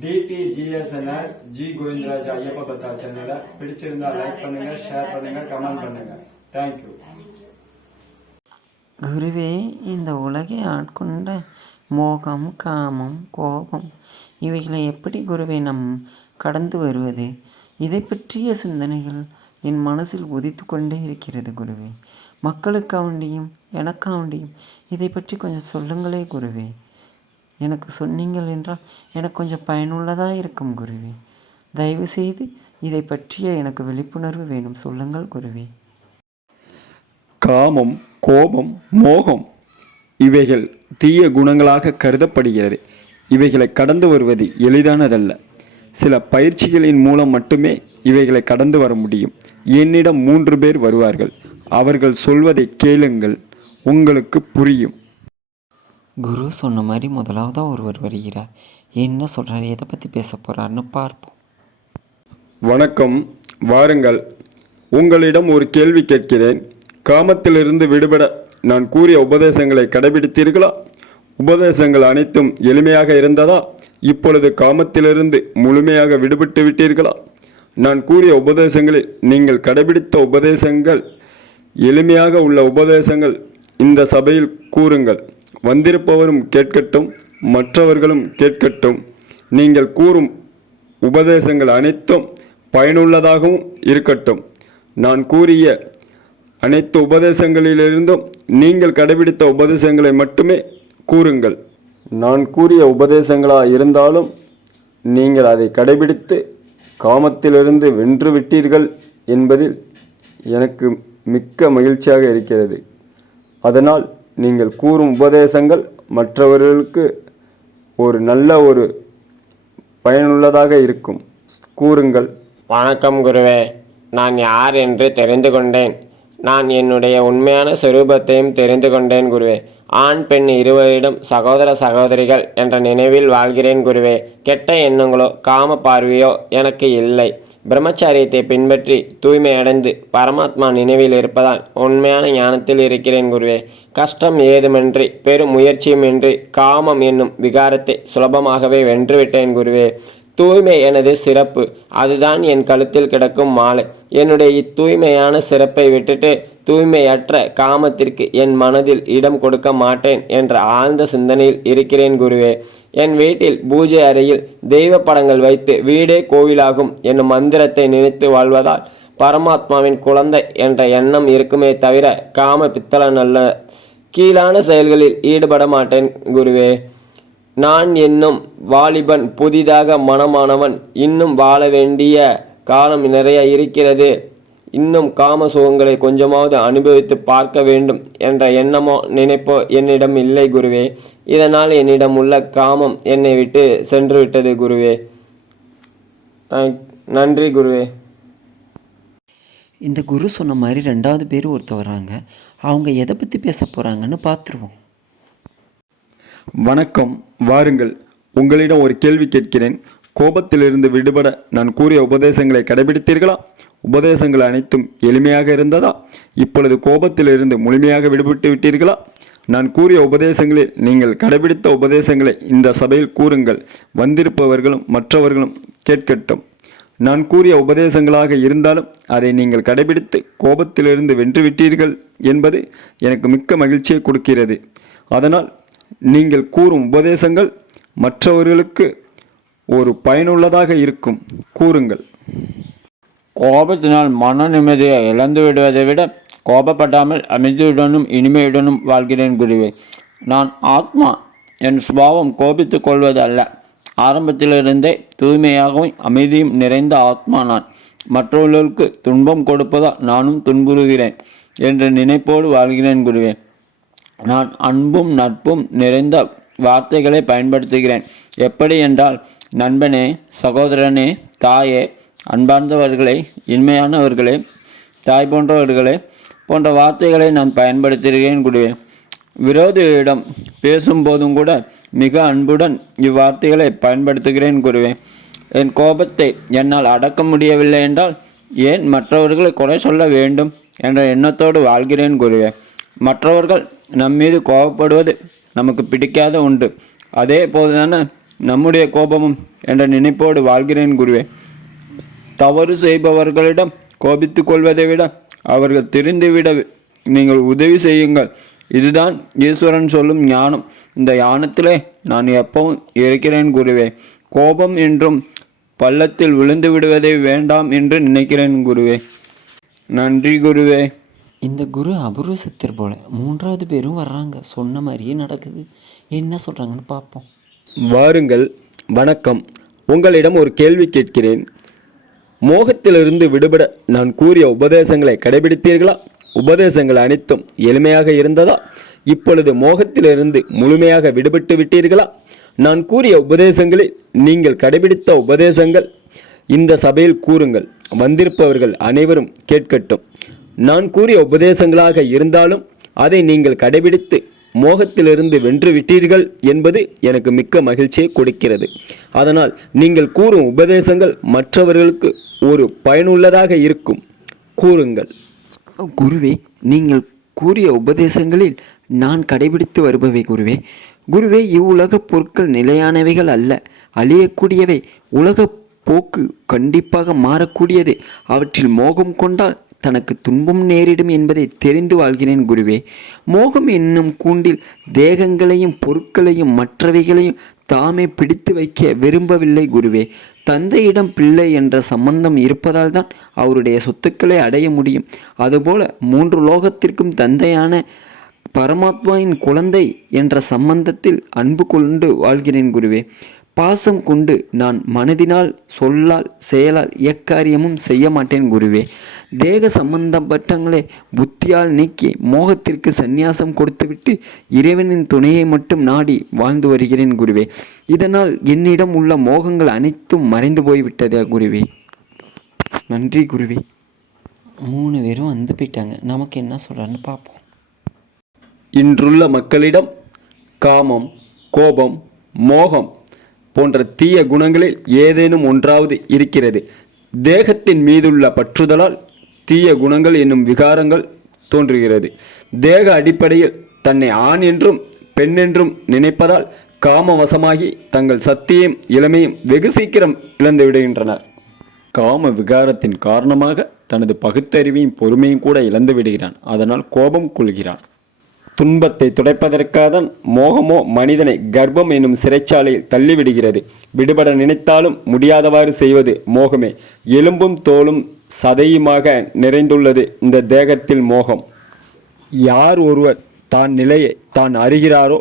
டிடிஜிஎஸ்என்ஆர் G Govindaraj Ayyappa பத்தா சேனலை பிடிச்சிருந்தா லைக் பண்ணுங்க ஷேர் பண்ணுங்க கமெண்ட் பண்ணுங்க. தேங்க்யூ குருவே இந்த உலகை ஆட்கொண்ட மோகம் காமம் கோபம் இவைகளை எப்படி குருவே நம் கடந்து வருவது? இதை பற்றிய சிந்தனைகள் என் மனசில் உதித்து கொண்டே இருக்கிறது குருவே. மக்களுக்காண்டியும் எனக்காண்டியும் இதை பற்றி கொஞ்சம் சொல்லுங்களே குருவே. எனக்கு சொன்னீங்கள் என்றால் எனக்கு கொஞ்சம் பயனுள்ளதாக இருக்கும் குருவே. தயவு செய்து இதை பற்றிய எனக்கு விழிப்புணர்வு வேணும். சொல்லுங்கள் குருவே. காமம் கோபம் மோகம் இவைகள் தீய குணங்களாக கருதப்படுகிறது. இவைகளை கடந்து வருவது எளிதானதல்ல. சில பயிற்சிகளின் மூலம் மட்டுமே இவைகளை கடந்து வர முடியும். என்னிடம் மூன்று பேர் வருவார்கள். அவர்கள் சொல்வதை கேளுங்கள். உங்களுக்கு புரியும். குரு சொன்ன மாதிரி முதலாவதாக ஒருவர் வருகிறார். என்ன சொல்கிறார் எதை பற்றி பேச போகிறாருன்னு பார்ப்போம். வணக்கம். வாருங்கள். உங்களிடம் ஒரு கேள்வி கேட்கிறேன். காமத்திலிருந்து விடுபட நான் கூறிய உபதேசங்களை கடைபிடித்தீர்களா? உபதேசங்கள் அனைத்தும் எளிமையாக இருந்ததா? இப்பொழுது காமத்திலிருந்து முழுமையாக விடுபட்டு விட்டீர்களா? நான் கூறிய உபதேசங்களில் நீங்கள் கடைபிடித்த உபதேசங்கள் எளிமையாக உள்ள உபதேசங்கள் இந்த சபையில் கூறுங்கள். வந்திருப்பவரும் கேட்கட்டும் மற்றவர்களும் கேட்கட்டும். நீங்கள் கூறும் உபதேசங்கள் அனைத்தும் பயனுள்ளதாகவும் இருக்கட்டும். நான் கூறிய அனைத்து உபதேசங்களிலிருந்தும் நீங்கள் கடைபிடித்த உபதேசங்களை மட்டுமே கூறுங்கள். நான் கூறிய உபதேசங்களாக இருந்தாலும் நீங்கள் அதை கடைபிடித்து காமத்திலிருந்து வென்று விட்டீர்கள் என்பதில் எனக்கு மிக்க மகிழ்ச்சியாக இருக்கிறது. அதனால் நீங்கள் கூறும் உபதேசங்கள் மற்றவர்களுக்கு ஒரு நல்ல ஒரு பயனுள்ளதாக இருக்கும். கூறுங்கள். வணக்கம் குருவே. நான் யார் என்று தெரிந்து கொண்டேன். நான் என்னுடைய உண்மையான சொரூபத்தையும் தெரிந்து கொண்டேன் குருவே. ஆண் பெண் இருவரிடம் சகோதர சகோதரிகள் என்ற நினைவில் வாழ்கிறேன் குருவே. கெட்ட எண்ணங்களோ காம பார்வையோ எனக்கு இல்லை. பிரம்மச்சாரியத்தை பின்பற்றி தூய்மை அடைந்து பரமாத்மா நினைவில் இருப்பதால் உண்மையான ஞானத்தில் இருக்கிறேன் குருவே. கஷ்டம் ஏதுமின்றி பெரும் முயற்சியுமின்றி காமம் என்னும் விகாரத்தை சுலபமாகவே வென்றுவிட்டேன் குருவே. தூய்மை எனது சிறப்பு. அதுதான் என் கழுத்தில் கிடக்கும் மாலை. என்னுடைய இத்தூய்மையான சிறப்பை விட்டுட்டு தூய்மையற்ற காமத்திற்கு என் மனதில் இடம் கொடுக்க மாட்டேன் என்ற ஆழ்ந்த சிந்தனையில் இருக்கிறேன் குருவே. என் வீட்டில் பூஜை அறையில் தெய்வ படங்கள் வைத்து வீடே கோவிலாகும் என்னும் மந்திரத்தை நினைத்து வாழ்வதால் பரமாத்மாவின் குழந்தை என்ற எண்ணம் இருக்குமே தவிர காம பித்தளன் அல்ல. கீழான செயல்களில் ஈடுபட மாட்டேன் குருவே. நான் என்னும் வாலிபன் புதிதாக மனமானவன் இன்னும் வாழ வேண்டிய காலம் நிறைய இருக்கிறது. இன்னும் காம சுகங்களை கொஞ்சமாவது அனுபவித்து பார்க்க வேண்டும் என்ற எண்ணமோ நினைப்போ என்னிடம் இல்லை குருவே. இதனால் என்னிடம் உள்ள காமம் என்னை விட்டு சென்று விட்டது குருவே நன்றி குருவே. இந்த குரு சொன்ன மாதிரி ரெண்டாவது பேர் ஒருத்தர் வராங்க. அவங்க எதை பற்றி பேச போகிறாங்கன்னு பார்த்துருவோம் வணக்கம் வாருங்கள். உங்களிடம் ஒரு கேள்வி கேட்கிறேன். கோபத்திலிருந்து விடுபட நான் கூறிய உபதேசங்களை கடைபிடித்தீர்களா? உபதேசங்கள் அனைத்தும் எளிமையாக இருந்ததா? இப்பொழுது கோபத்திலிருந்து முழுமையாக விடுபட்டு விட்டீர்களா? நான் கூறிய உபதேசங்களில் நீங்கள் கடைபிடித்த உபதேசங்களை இந்த சபையில் கூறுங்கள். வந்திருப்பவர்களும் மற்றவர்களும் கேட்கட்டும். நான் கூறிய உபதேசங்களாக இருந்தாலும் அதை நீங்கள் கடைபிடித்து கோபத்திலிருந்து வென்றுவிட்டீர்கள் என்பது எனக்கு மிக்க மகிழ்ச்சியை கொடுக்கிறது. அதனால் நீங்கள் கூறும் உபதேசங்கள் மற்றவர்களுக்கு ஒரு பயனுள்ளதாக இருக்கும். கூறுங்கள். கோபத்தினால் மன நிம்மதியை இழந்து விடுவதை விட கோபப்படாமல் அமைதியுடனும் இனிமையுடனும் வாழ்கிறேன் குருவே. நான் ஆத்மா என் சுபாவம் கோபித்து கொள்வது அல்ல ஆரம்பத்திலிருந்தே தூய்மையாகவும் அமைதியும் நிறைந்த ஆத்மா நான். மற்றவர்களுக்கு துன்பம் கொடுப்பதால் நானும் துன்புறுகிறேன் என்ற நினைப்போடு வாழ்கிறேன் குருவே. நான் அன்பும் நட்பும் நிறைந்த வார்த்தைகளை பயன்படுத்துகிறேன். எப்படி என்றால் நண்பனே சகோதரனே தாயே அன்பார்ந்தவர்களே இன்மையானவர்களே தாய் போன்றவர்களே போன்ற வார்த்தைகளை நான் பயன்படுத்துகிறேன் குருவே விரோதியிடம் பேசும்போதும் கூட மிக அன்புடன் இவ்வார்த்தைகளை பயன்படுத்துகிறேன் கூறுவேன் என் கோபத்தை என்னால் அடக்க முடியவில்லை என்றால் ஏன் மற்றவர்களை குறை சொல்ல வேண்டும் என்ற எண்ணத்தோடு வாழ்கிறேன் கூறுவேன் மற்றவர்கள் நம் மீது கோபப்படுவது நமக்கு பிடிக்காத உண்டு அதே போதுதானே நம்முடைய கோபமும் என்ற நினைப்போடு வாழ்கிறேன் கூறுவேன் தவறு செய்பவர்களிடம் கோபித்துக் கொள்வதை விட அவர்கள் திருந்திவிட நீங்கள் உதவி செய்யுங்கள். இதுதான் ஈஸ்வரன் சொல்லும் ஞானம். இந்த ஞானத்திலே நான் எப்பவும் இருக்கிறேன் குருவே. கோபம் என்றும் பள்ளத்தில் விழுந்து விடுவதை வேண்டாம் என்று நினைக்கிறேன் குருவே. நன்றி குருவே. இந்த குரு அபூர்வ சித்தர் போல மூன்றாவது பேரும் வர்றாங்க. சொன்ன மாதிரியே நடக்குது. என்ன சொல்கிறாங்கன்னு பார்ப்போம். வாருங்கள் வணக்கம். உங்களிடம் ஒரு கேள்வி கேட்கிறேன். மோகத்திலிருந்து விடுபட நான் கூறிய உபதேசங்களை கடைபிடித்தீர்களா? உபதேசங்கள் அனைத்தும் எளிமையாக இருந்ததா? இப்பொழுது மோகத்திலிருந்து முழுமையாக விடுபட்டு விட்டீர்களா? நான் கூறிய உபதேசங்களில் நீங்கள் கடைபிடித்த உபதேசங்கள் இந்த சபையில் கூறுங்கள். வந்திருப்பவர்கள் அனைவரும் கேட்கட்டும். நான் கூறிய உபதேசங்களாக இருந்தாலும் அதை நீங்கள் கடைபிடித்து மோகத்திலிருந்து வென்று விட்டீர்கள் என்பது எனக்கு மிக்க மகிழ்ச்சியை கொடுக்கிறது. அதனால் நீங்கள் கூறும் உபதேசங்கள் மற்றவர்களுக்கு ஒரு பயனுள்ளதாக இருக்கும். கூறுங்கள். குருவே நீங்கள் கூறிய உபதேசங்களில் நான் கடைபிடித்து வருபவை குருவே. குருவே இவ்வுலகப் பொருட்கள் நிலையானவைகள் அல்ல. அழியக்கூடியவை. உலக போக்கு கண்டிப்பாக மாறக்கூடியது. அவற்றில் மோகம் கொண்டால் தனக்கு துன்பம் நேரிடும் என்பதை தெரிந்து வாழ்கிறேன் குருவே. மோகம் என்னும் கூண்டில் தேகங்களையும் பொருட்களையும் மற்றவைகளையும் தாமே பிடித்து வைக்க விரும்பவில்லை குருவே. தந்தையிடம் பிள்ளை என்ற சம்பந்தம் இருப்பதால் தான் அவருடைய சொத்துக்களை அடைய முடியும். அதுபோல மூன்று லோகத்திற்கும் தந்தையான பரமாத்மாவின் குழந்தை என்ற சம்பந்தத்தில் அன்பு கொண்டு வாழ்கிறேன் குருவே. பாசம் கொண்டு நான் மனதினால் சொல்லால் செயலால் எக்காரியமும் செய்ய மாட்டேன் குருவே. தேக சம்பந்தப்பட்டங்களை புத்தியால் நீக்கி மோகத்திற்கு சந்நியாசம் கொடுத்துவிட்டு இறைவனின் துணையை மட்டும் நாடி வாழ்ந்து வருகிறேன் குருவே. இதனால் என்னிடம் உள்ள மோகங்கள் அனைத்தும் மறைந்து போய்விட்டதே குருவே. நன்றி குருவே. மூணு பேரும் வந்து போயிட்டாங்க. நமக்கு என்ன சொல்கிறான்னு பார்ப்போம். இன்றுள்ள மக்களிடம் காமம் கோபம் மோகம் போன்ற தீய குணங்களில் ஏதேனும் ஒன்றாவது இருக்கிறது. தேகத்தின் மீதுள்ள பற்றுதலால் தீய குணங்கள் என்னும் விகாரங்கள் தோன்றுகிறது. தேக அடிப்படையில் தன்னை ஆண் என்றும் பெண் என்றும் நினைப்பதால் காமவசமாகி தங்கள் சக்தியையும் இளமையும் வெகு சீக்கிரம் இழந்து விடுகின்றனர். காம விகாரத்தின் காரணமாக தனது பகுத்தறிவையும் பொறுமையும் கூட இழந்து விடுகிறான். அதனால் கோபம் கொள்கிறான். துன்பத்தை துடைப்பதற்காக மோகமோ மனிதனை கர்ப்பம் என்னும் சிறைச்சாலையில் தள்ளிவிடுகிறது. விடுபட நினைத்தாலும் முடியாதவாறு செய்வது மோகமே. எலும்பும் தோலும் சதையுமாக நிறைந்துள்ளது இந்த தேகத்தில் மோகம். யார் ஒருவர் தான் நிலையை தான் அறிகிறாரோ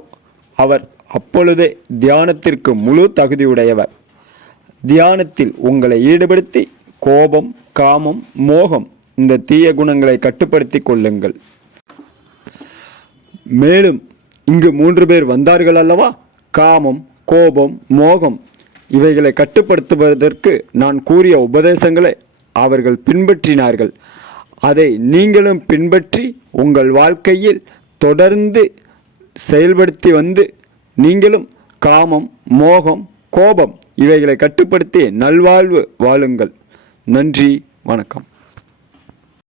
அவர் அப்பொழுதே தியானத்திற்கு முழு தகுதியுடையவர். தியானத்தில் உங்களை ஈடுபடுத்தி கோபம் காமம் மோகம் இந்த தீய குணங்களை கட்டுப்படுத்தி கொள்ளுங்கள். மேலும் இங்கு மூன்று பேர் வந்தார்கள் அல்லவா? காமம் கோபம் மோகம். இவைகளை கட்டுப்படுத்துவதற்கு நான் கூறிய உபதேசங்களை அவர்கள் பின்பற்றினார்கள். அதை நீங்களும் பின்பற்றி உங்கள் வாழ்க்கையில் தொடர்ந்து செயல்படுத்தி வந்து நீங்களும் காமம் மோகம் கோபம் இவைகளை கட்டுப்படுத்தி நல்வாழ்வு வாழுங்கள். நன்றி வணக்கம்.